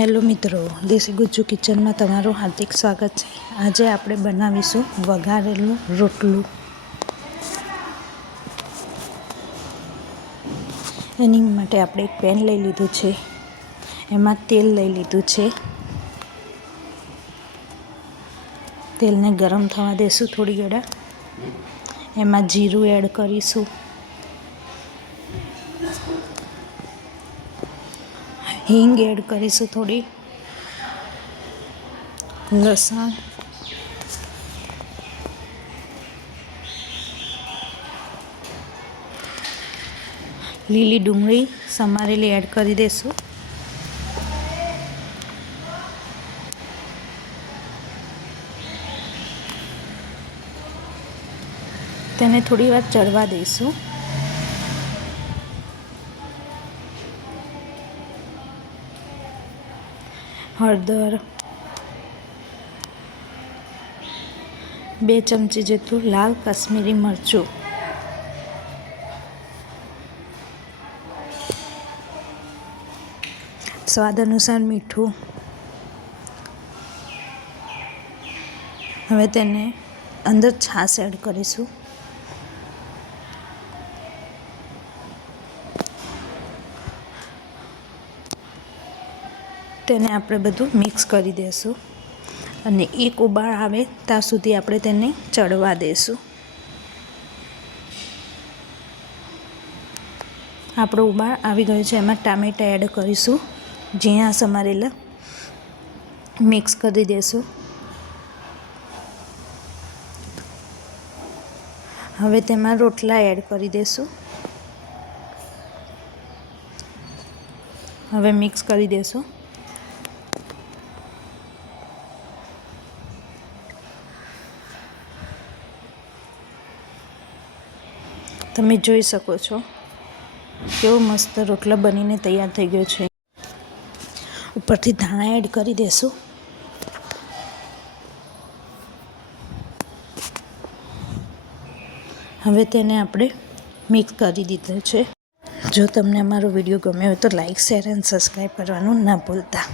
Hello મિત્રો, દેશી ગુજ્જુ કિચનમાં તમારું હાર્દિક સ્વાગત છે. આજે આપણે બનાવીશું વઘારેલું રોટલું. એની માટે આપણે એક પેન લઈ લીધું છે. એમાં તેલ લઈ લીધું છે. તેલને ગરમ થવા દેશું થોડી ઘડા એમાં જીરું એડ કરીશું. હિંગ એડ કરીશું થોડી. લસણ. લીલી ડુંગળી સમારેલી એડ કરી દઈશું તેને થોડી વાર ચડવા દઈશું. હળદર, બે ચમચી જેટલું લાલ કાશ્મીરી મરચું. સ્વાદ અનુસાર મીઠું. હવે તેને અંદર છાશ એડ કરીશું. તેને આપણે બધું મિક્સ કરી દઈશું અને એક ઉબાળ આવે ત્યાં સુધી આપણે તેને ચડવા દઈશું આપણો ઉબાળ આવી ગયો છે, એમાં ટામેટાં એડ કરીશું. ઝીણા સમારેલા મિક્સ કરી દઈશું હવે તેમાં રોટલા એડ કરી દઈશું હવે મિક્સ કરી દઈશું તમે જોઈ શકો છો. કેવો મસ્ત રોટલા બનીને તૈયાર થઈ ગયો છે. ઉપરથી ધાણા એડ કરી દેશું. હવે તેને આપણે મિક્સ કરી દીધો છે. જો તમને અમારો વીડિયો ગમ્યો હોય તો લાઇક શેર, એન્ડ સબસ્ક્રાઈબ કરવાનું ના ભૂલતા.